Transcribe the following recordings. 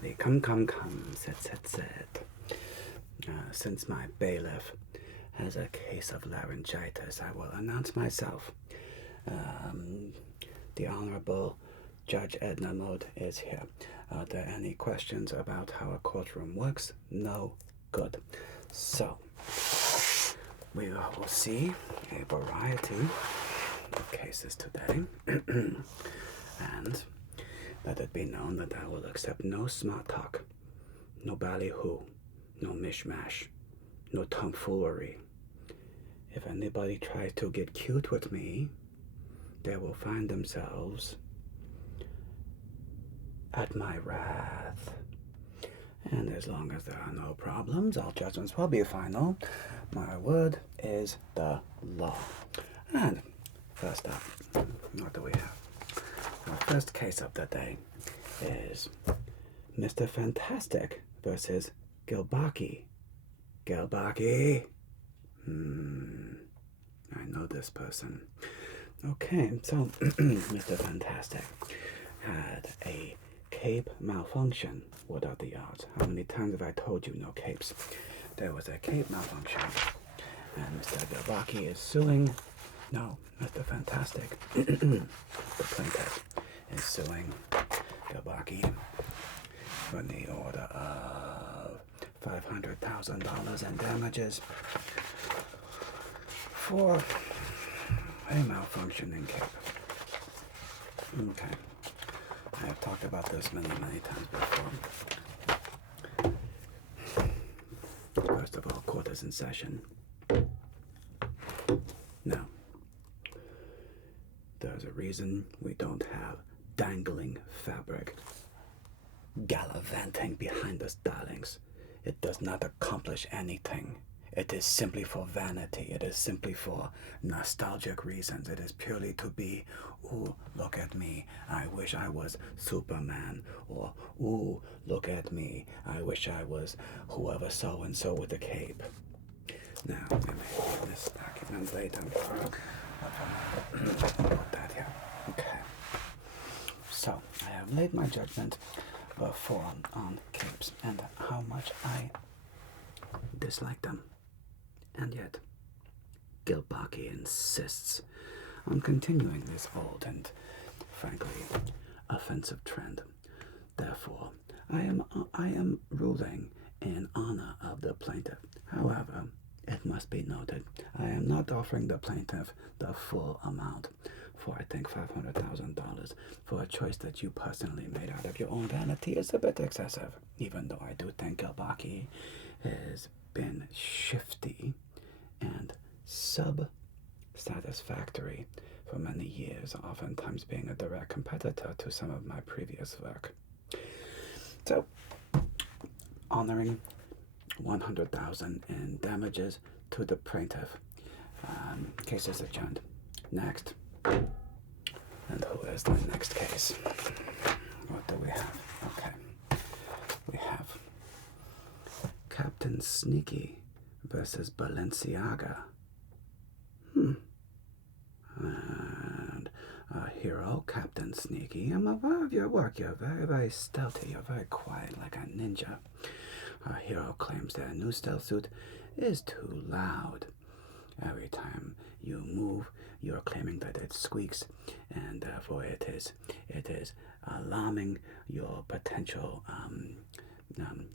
everybody. Come, come, come. Sit. Since my bailiff has a case of laryngitis, I will announce myself. The Honorable Judge Ednamode is here. Are there any questions about how a courtroom works? No? Good. So, we will see a variety of cases today. And let it be known that I will accept no smart talk, no ballyhoo, no mishmash, no tomfoolery. If anybody tries to get cute with me, they will find themselves at my wrath. And as long as there are no problems, all judgments will be final. My word is the law. And first up, what do we have? Our first case of the day is Mr. Fantastic versus Gilbaki. Gilbaki? I know this person. Okay, so Mr. Fantastic had a cape malfunction. What are the odds? How many times have I told you no capes? There was a cape malfunction, and Mr. Gilbaki is suing. No, Mr. Fantastic, the plaintiff, is suing Gilbaki for the order of $500,000 in damages for a malfunctioning cape. Okay. I have talked about this many times before. First of all, court is in session. Now, there's a reason we don't have dangling fabric gallivanting behind us, darlings. It does not accomplish anything. It is simply for vanity. It is simply for nostalgic reasons. It is purely to be, ooh, look at me, I wish I was Superman. Or, ooh, look at me, I wish I was whoever so-and-so with a cape. Now, I may read this document later. Put that here. Okay. So, I have laid my judgment before on capes and how much I dislike them. And yet, Gilbaki insists on continuing this old and, frankly, offensive trend. Therefore, I am ruling in honor of the plaintiff. However, it must be noted, I am not offering the plaintiff the full amount for, I think, $500,000 for a choice that you personally made out of your own vanity is a bit excessive, even though I do think Gilbaki has been shifty and sub-satisfactory for many years, oftentimes being a direct competitor to some of my previous work. So, honoring $100,000 in damages to the plaintiff. Case is adjourned. Next. And who is the next case? What do we have? Okay. We have Captain Sneaky versus Balenciaga. And our hero, Captain Sneaky. I'm aware of your work. You're very, very stealthy. You're very quiet, like a ninja. Our hero claims their new stealth suit is too loud. Every time you move, you're claiming that it squeaks, and therefore it is alarming your potential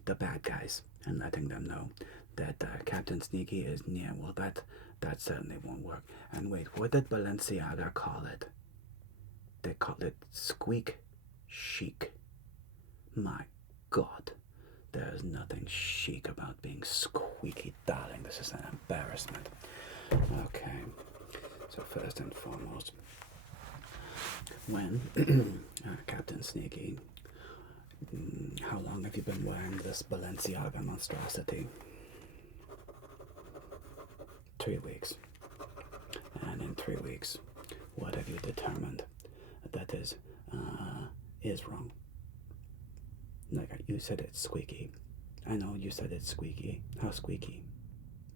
the bad guys and letting them know that Captain Sneaky is near. Well, that certainly won't work. And wait, what did Balenciaga call it? They called it squeak chic. My God. There is nothing chic about being squeaky, darling. This is an embarrassment. Okay. So first and foremost, when Captain Sneaky, how long have you been wearing this Balenciaga monstrosity? 3 weeks. And in 3 weeks, what have you determined that is wrong? Like, you said it's squeaky. I know you said it's squeaky. How squeaky?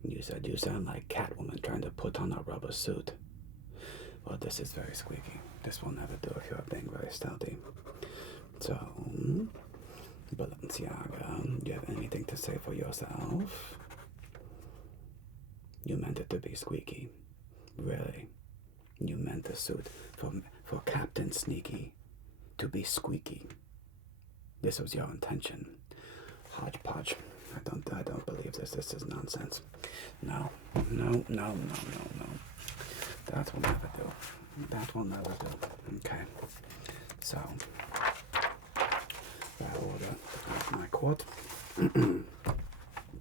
You said you sound like Catwoman trying to put on a rubber suit. Well, this is very squeaky. This will never do if you're being very stealthy. So, Balenciaga, do you have anything to say for yourself? You meant it to be squeaky. Really? You meant the suit for Captain Sneaky to be squeaky. This was your intention. Hodgepodge. I don't believe this. This is nonsense. No. That will never do. That will never do. Okay. So, that order of my court.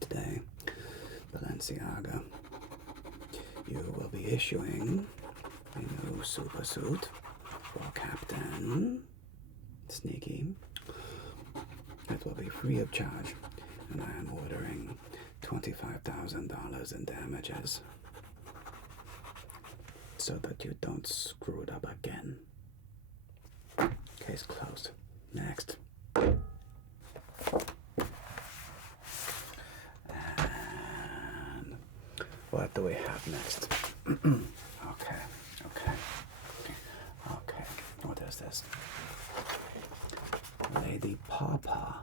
Today, Balenciaga, you will be issuing a new super suit for Captain Sneaky. It will be free of charge, and I am ordering $25,000 in damages so that you don't screw it up again. Case closed. Next. And what do we have next? Okay. What is this? Lady Pawpaw.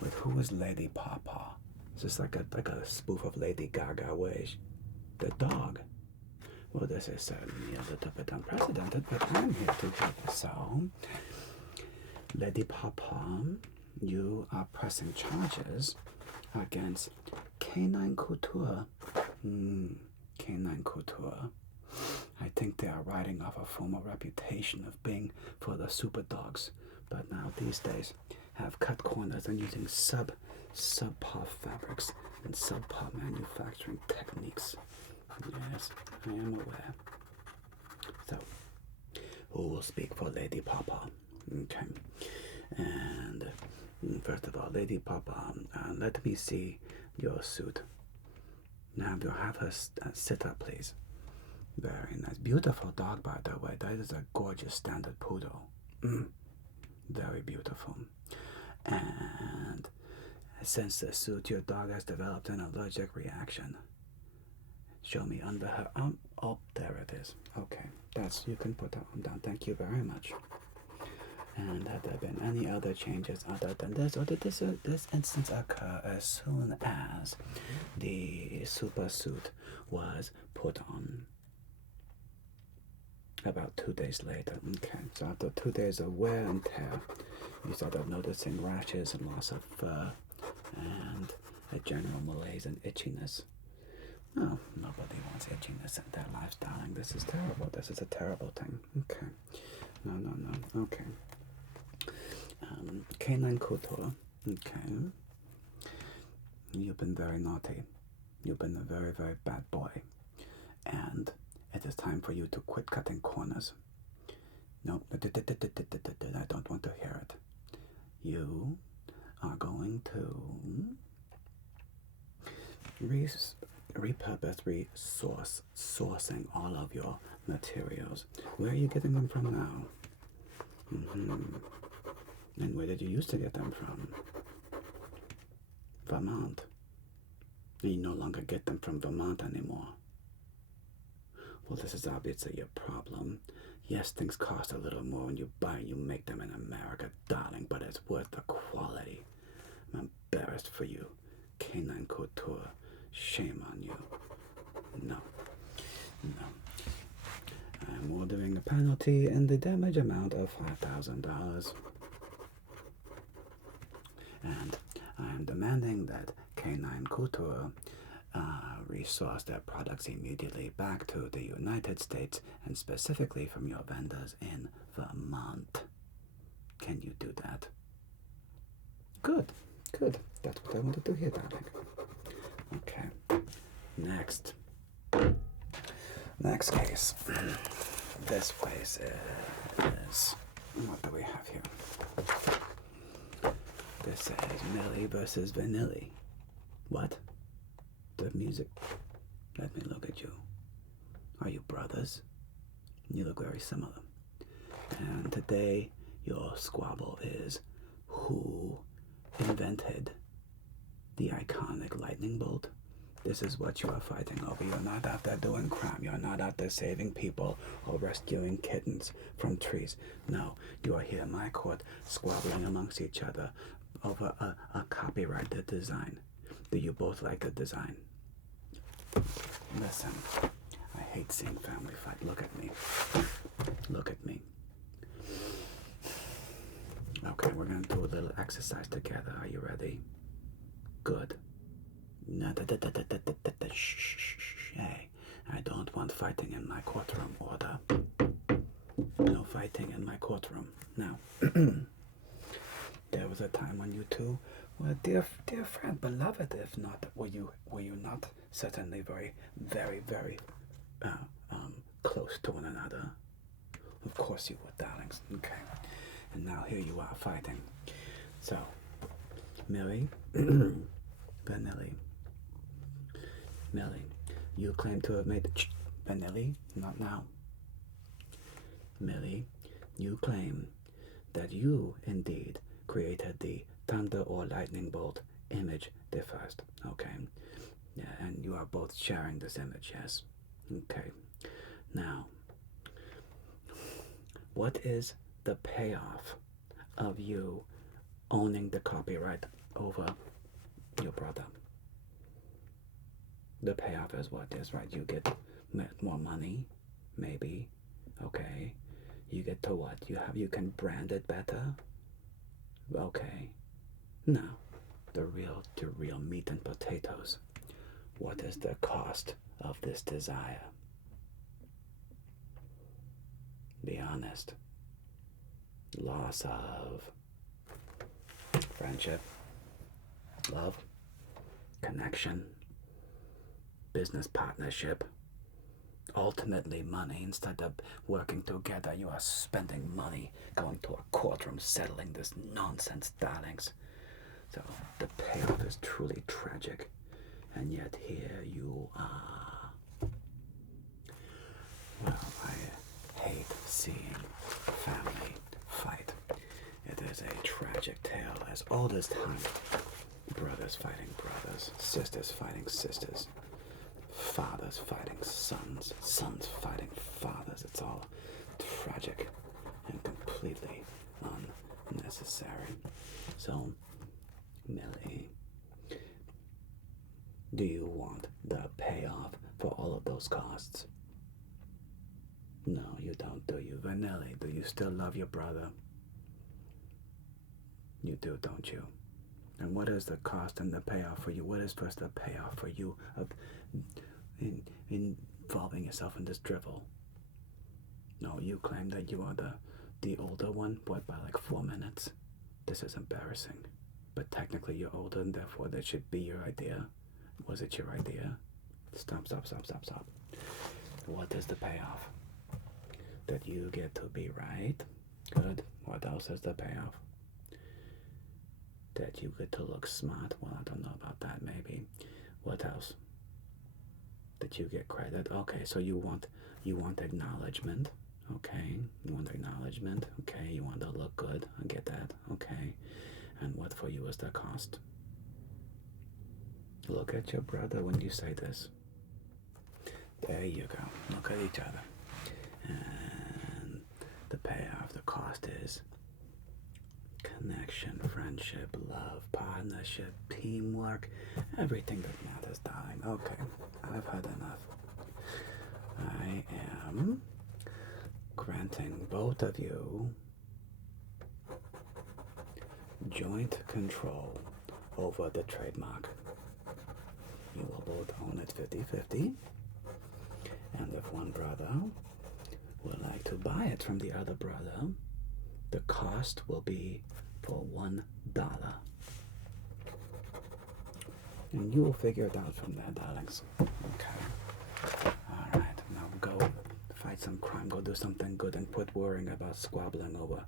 Wait, who is Lady Pawpaw? Is this like a spoof of Lady Gaga? Where's the dog? Well, this is certainly a little bit unprecedented, but I'm here to help. So, Lady Pawpaw, you are pressing charges against Canine-Couture. Canine-Couture. I think they are riding off a former reputation of being for the super dogs, but now these days have cut corners and using subpar fabrics and subpar manufacturing techniques. Yes, I am aware. So, who will speak for Lady Pawpaw? Okay. And first of all, Lady Pawpaw, let me see your suit. Now, you'll have her sit up, please. Very nice. Beautiful dog, by the way. That is a gorgeous standard poodle. Very beautiful. And since the suit, your dog has developed an allergic reaction. Show me under her arm. Oh, there it is. Okay, you can put that one down. Thank you very much. And have there been any other changes other than this, or did this instance occur as soon as the super suit was put on? About 2 days later. Okay, so after 2 days of wear and tear, you started noticing rashes and loss of fur and a general malaise and itchiness. No, nobody wants itchiness in their lives, darling. This is terrible. This is a terrible thing. Okay. No. Okay. Canine-Couture. Okay. You've been very naughty. You've been a very, very bad boy. And it is time for you to quit cutting corners. No, I don't want to hear it. You are going to repurpose, sourcing all of your materials. Where are you getting them from now? And where did you used to get them from? Vermont. And you no longer get them from Vermont anymore. Well, this is obviously a problem. Yes, things cost a little more when you buy and you make them in America, darling, but it's worth the quality. I'm embarrassed for you. Canine-Couture. Shame on you. No. I'm ordering a penalty in the damage amount of $5,000. And I am demanding that Canine-Couture resource their products immediately back to the United States, and specifically from your vendors in Vermont. Can you do that? Good. That's what I wanted to hear, darling. Okay. Next case. This case is... What do we have here? This is Milli versus Vanilli. What? The music. Let me look at you. Are you brothers? You look very similar. And today, your squabble is who invented the iconic lightning bolt. This is what you are fighting over. You're not out there doing crime. You're not out there saving people or rescuing kittens from trees. No, you are here in my court, squabbling amongst each other, over a copyrighted design? Do you both like the design? Listen, I hate seeing family fight. Look at me. Look at me. Okay, we're gonna do a little exercise together. Are you ready? Good. Hey, I don't want fighting in my courtroom. Order. No fighting in my courtroom. Now, there was a time when you two were dear friend, beloved. If not, were you not certainly very close to one another? Of course you were, darlings. Okay, and now here you are fighting. So, Milli, Vanilli. Milli, you claim to have made Vanilli, not now. Milli, you claim that you indeed created the thunder or lightning bolt image the first. Okay. Yeah, and you are both sharing this image, yes? Okay. Now, what is the payoff of you owning the copyright over your brother? The payoff is what is, right? You get more money, maybe. Okay. You get to what? You can brand it better. Okay. Now, the real meat and potatoes. What is the cost of this desire? Be honest. Loss of friendship, love, connection, business partnership, ultimately money. Instead of working together, you are spending money going to a courtroom settling this nonsense, darlings. So the payoff is truly tragic, and yet here you are. Well, I hate seeing family fight. It is a tragic tale as old as time. Brothers fighting brothers, sisters fighting sisters, fathers fighting sons, sons fighting fathers. It's all tragic and completely unnecessary. So, Milli, do you want the payoff for all of those costs? No, you don't, do you? Vanilli, do you still love your brother? You do, don't you? And what is the cost and the payoff for you? What is first the payoff for you of involving yourself in this drivel? No, you claim that you are the older one, what, by like 4 minutes? This is embarrassing. But technically you're older, and therefore that should be your idea. Was it your idea? Stop. What is the payoff? That you get to be right? Good. What else is the payoff? That you get to look smart? Well, I don't know about that, maybe. What else? That you get credit? Okay, so you want acknowledgement. Okay, you want acknowledgement. Okay, you want to look good. I get that. Okay, and what for you is the cost? Look at your brother when you say this. There you go. Look at each other. And the payoff, the cost is connection, friendship, love, partnership, teamwork, everything that matters, darling. Okay, I've had enough. I am granting both of you joint control over the trademark. You will both own it 50-50. And if one brother would like to buy it from the other brother, the cost will be for $1. And you will figure it out from there, darlings. Okay. Alright, now go fight some crime, go do something good, and quit worrying about squabbling over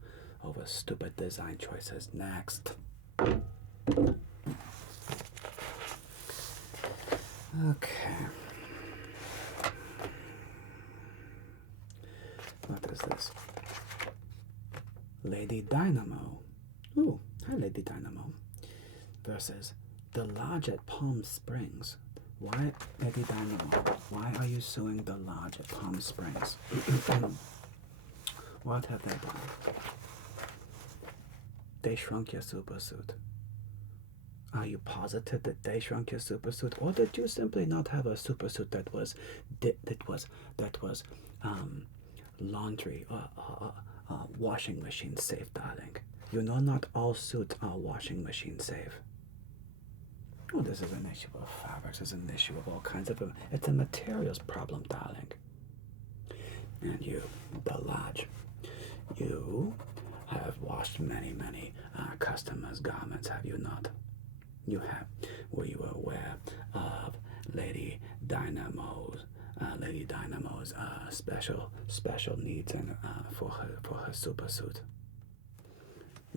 stupid design choices. Next. Okay. What is this? Lady Dynamo. Ooh, hi Lady Dynamo. Versus the Lodge at Palm Springs. Why, Lady Dynamo, why are you suing the Lodge at Palm Springs? What have they done? They shrunk your super suit. Are you positive that they shrunk your supersuit, or did you simply not have a supersuit that was um, laundry washing machine safe, darling? You know, not all suits are washing machine safe. Oh, this is an issue of fabrics. It's an issue of all kinds of. It's a materials problem, darling. And you, the lodge, you have washed many, many customers' garments, have you not? You have. Were you aware of Lady Dynamo's special needs and for her supersuit?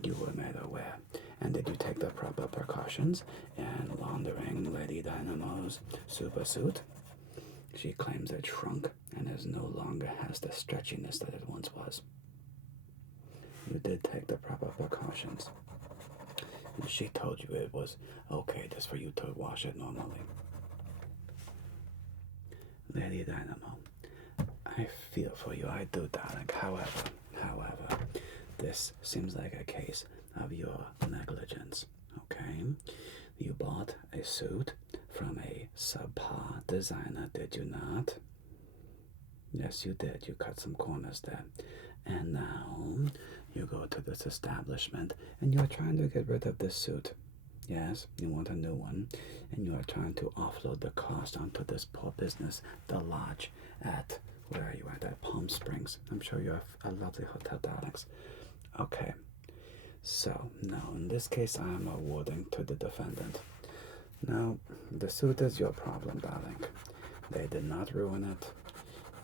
You were made aware. And did you take the proper precautions in laundering Lady Dynamo's supersuit? She claims it shrunk and is no longer has the stretchiness that it once was. You did take the proper precautions. And she told you it was okay just for you to wash it normally. Lady Dynamo, I feel for you, I do, darling. However, this seems like a case of your negligence, okay? You bought a suit from a subpar designer, did you not? Yes, you did. You cut some corners there. And now you go to this establishment and you're trying to get rid of this suit. Yes, you want a new one, and you are trying to offload the cost onto this poor business, the lodge at, where are you at Palm Springs. I'm sure you have a lovely hotel, darlings. Okay, so now in this case I am awarding to the defendant. Now, the suit is your problem, darling. They did not ruin it.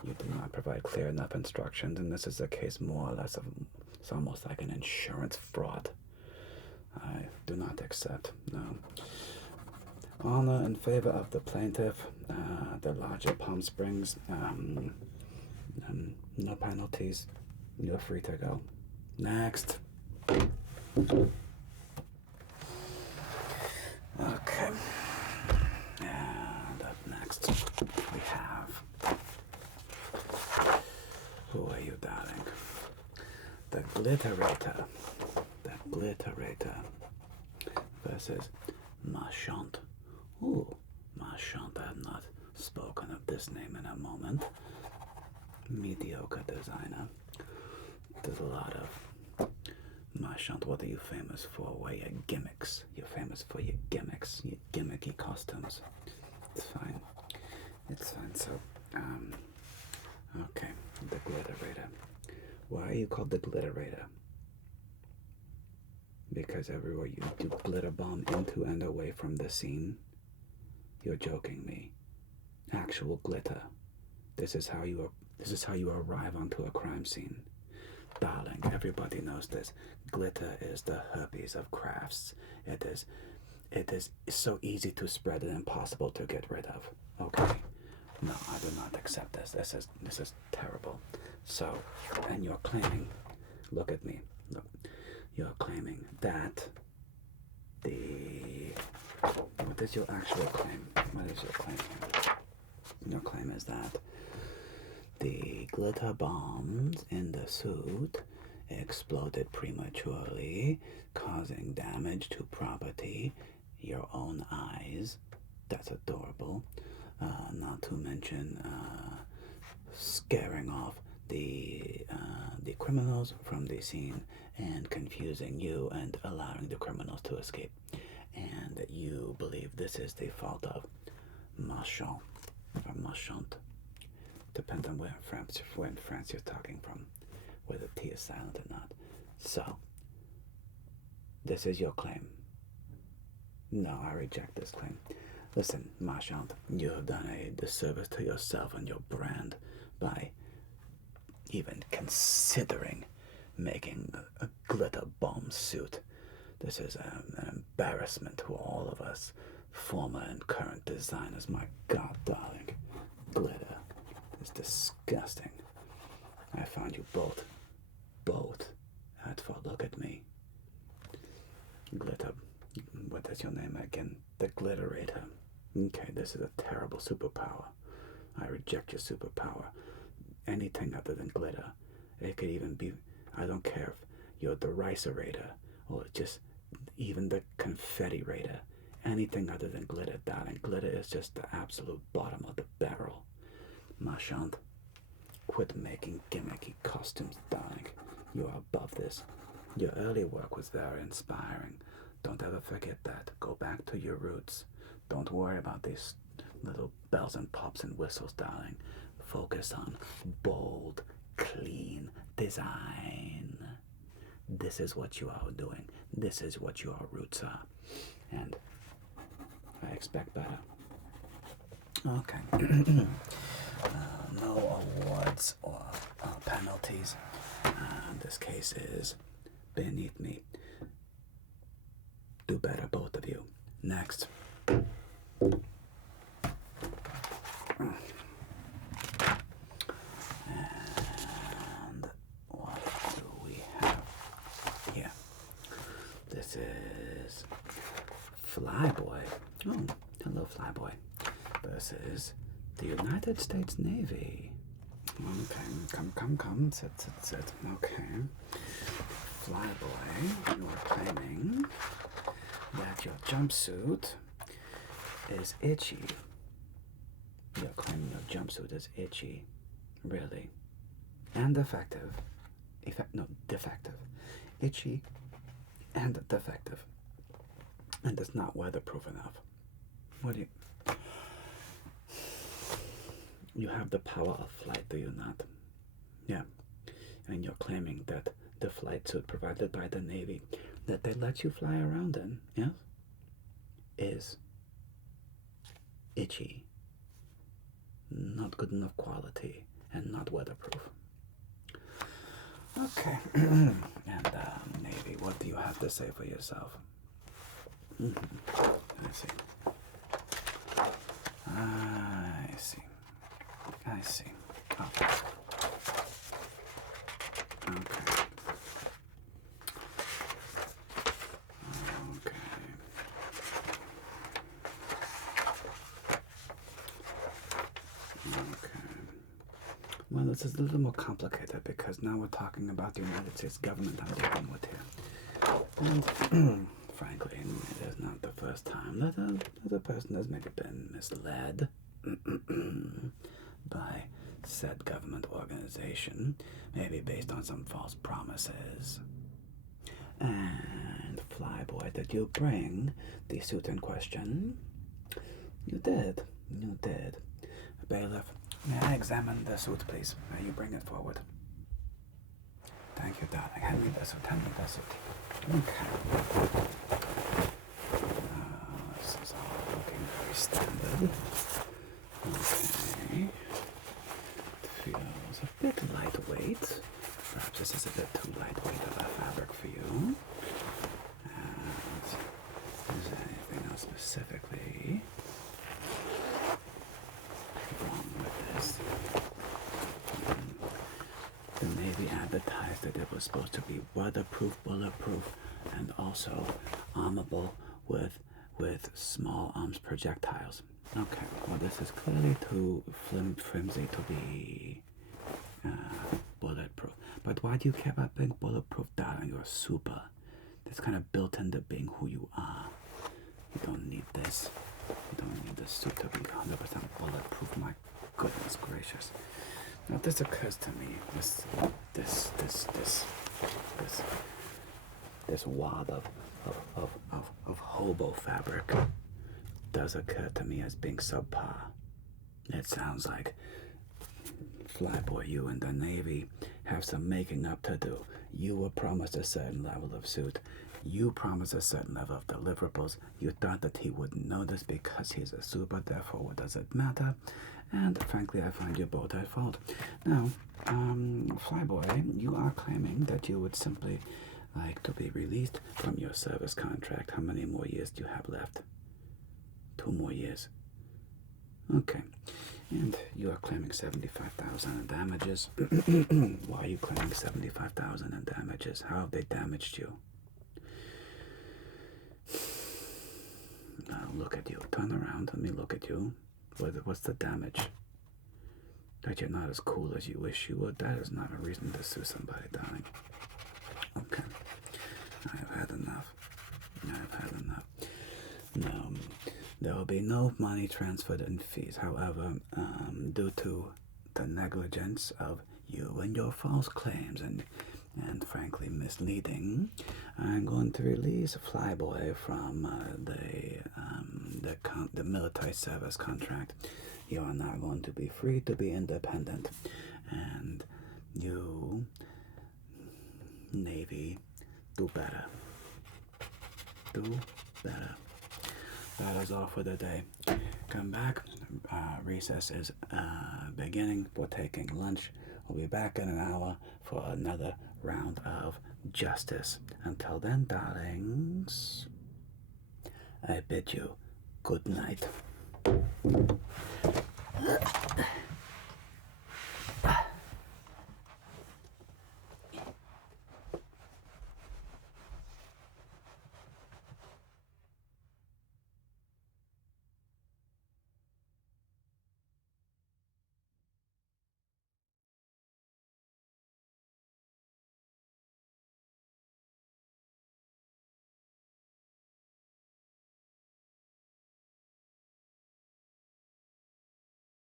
You did not provide clear enough instructions, and this is a case more or less of, it's almost like an insurance fraud. I do not accept, no. Honor in favor of the plaintiff, the lodge at Palm Springs. No penalties. You're free to go. Next. Okay. And up next, we have. Who are you, darling? The Glitterator. The Glitterator versus Marchante. Ooh, Marchante. I have not spoken of this name in a moment. Mediocre designer. There's a lot of Marchante. What are you famous for? Well, your gimmicks. You're famous for your gimmicks, your gimmicky costumes. It's fine. It's fine. So, okay, the Glitterator. Why are you called the Glitterator? Because everywhere you do glitter bomb into and away from the scene. You're joking me. Actual glitter. This is how you arrive onto a crime scene. Darling, everybody knows this. Glitter is the herpes of crafts. It is so easy to spread and impossible to get rid of. Okay? No, I do not accept this. This is terrible. So, and you're claiming, look at me, look, you're claiming that what is your actual claim? What is your claim? Your claim is that the glitter bombs in the suit exploded prematurely, causing damage to property, your own eyes. That's adorable. Not to mention scaring off the criminals from the scene and confusing you and allowing the criminals to escape. And you believe this is the fault of Marchant or Marchante. Depends on where in France you're talking from, whether T is silent or not. So, this is your claim. No, I reject this claim. Listen, Marchante, you have done a disservice to yourself and your brand by even considering making a glitter bomb suit. This is an embarrassment to all of us, former and current designers. My God, darling, glitter is disgusting. I found you both at fault. Look at me. Glitter. What is your name again? The Glitterator. Okay, this is a terrible superpower. I reject your superpower. Anything other than glitter. It could even be, I don't care if you're the Ricerator or just even the Confetti-rator. anything other than glitter, darling. Glitter is just the absolute bottom of the barrel. Marchante, quit making gimmicky costumes, darling. You are above this. Your early work was very inspiring. Don't ever forget that. Go back to your roots. Don't worry about these little bells and pops and whistles, darling. Focus on bold, clean design. This is what you are doing. This is what your roots are. And I expect better. Okay. No awards or penalties. This case is beneath me. Do better, both of you. Next. And what do we have here? This is Flyboy. Oh, hello, Flyboy. Versus the United States Navy. Okay, come, sit. Okay. Flyboy, you are claiming that your jumpsuit is itchy. You're claiming your jumpsuit is itchy. Really? And defective. Defective. Itchy and defective. And it's not weatherproof enough. What do you... You have the power of flight, do you not? Yeah. And you're claiming that the flight suit provided by the Navy that they let you fly around in, yes, is itchy, not good enough quality, and not weatherproof. Okay. And Navy, what do you have to say for yourself? I see. Okay. Well, this is a little more complicated because now we're talking about the United States government I'm dealing with here. And frankly, it is not the first time that a person has maybe been misled by said government organization, maybe based on some false promises. And Flyboy, did you bring the suit in question? You did. Bailiff, may I examine the suit, please? May you bring it forward? Thank you, darling. Hand me the suit. Okay. This is all looking very standard. Okay. It feels a bit lightweight. Perhaps this is a bit too lightweight of a fabric for you. And is there anything else specifically wrong with this? The Navy advertised that it was supposed to be weatherproof, bulletproof, and also armable with small arms projectiles. Okay, well this is clearly too flimsy to be bulletproof. But why do you care about being bulletproof, darling? You're super. That's kind of built into being who you are. You don't need this. You don't need this suit to be 100% bulletproof. My goodness gracious. Now this occurs to me. This wad of hobo fabric does occur to me as being subpar. It sounds like Flyboy, you and the Navy have some making up to do. You were promised a certain level of suit. You promised a certain level of deliverables. You thought that he wouldn't notice because he's a super, therefore what does it matter? And frankly, I find you both at fault. Now, Flyboy, you are claiming that you would simply like to be released from your service contract. How many more years do you have left? 2 more years. Okay. And you are claiming $75,000 in damages. Why are you claiming $75,000 in damages? How have they damaged you? Now look at you. Turn around. Let me look at you. What's the damage? That you're not as cool as you wish you would. That is not a reason to sue somebody, darling. Okay. I have had enough. Now, There will be no money transferred in fees. However, due to the negligence of you and your false claims and frankly misleading, I'm going to release Flyboy from the military service contract. You are now going to be free to be independent, and you, Navy, do better. Do better. That is all for the day. Come back. Recess is beginning. We're taking lunch. We'll be back in an hour for another round of justice. Until then, darlings, I bid you good night.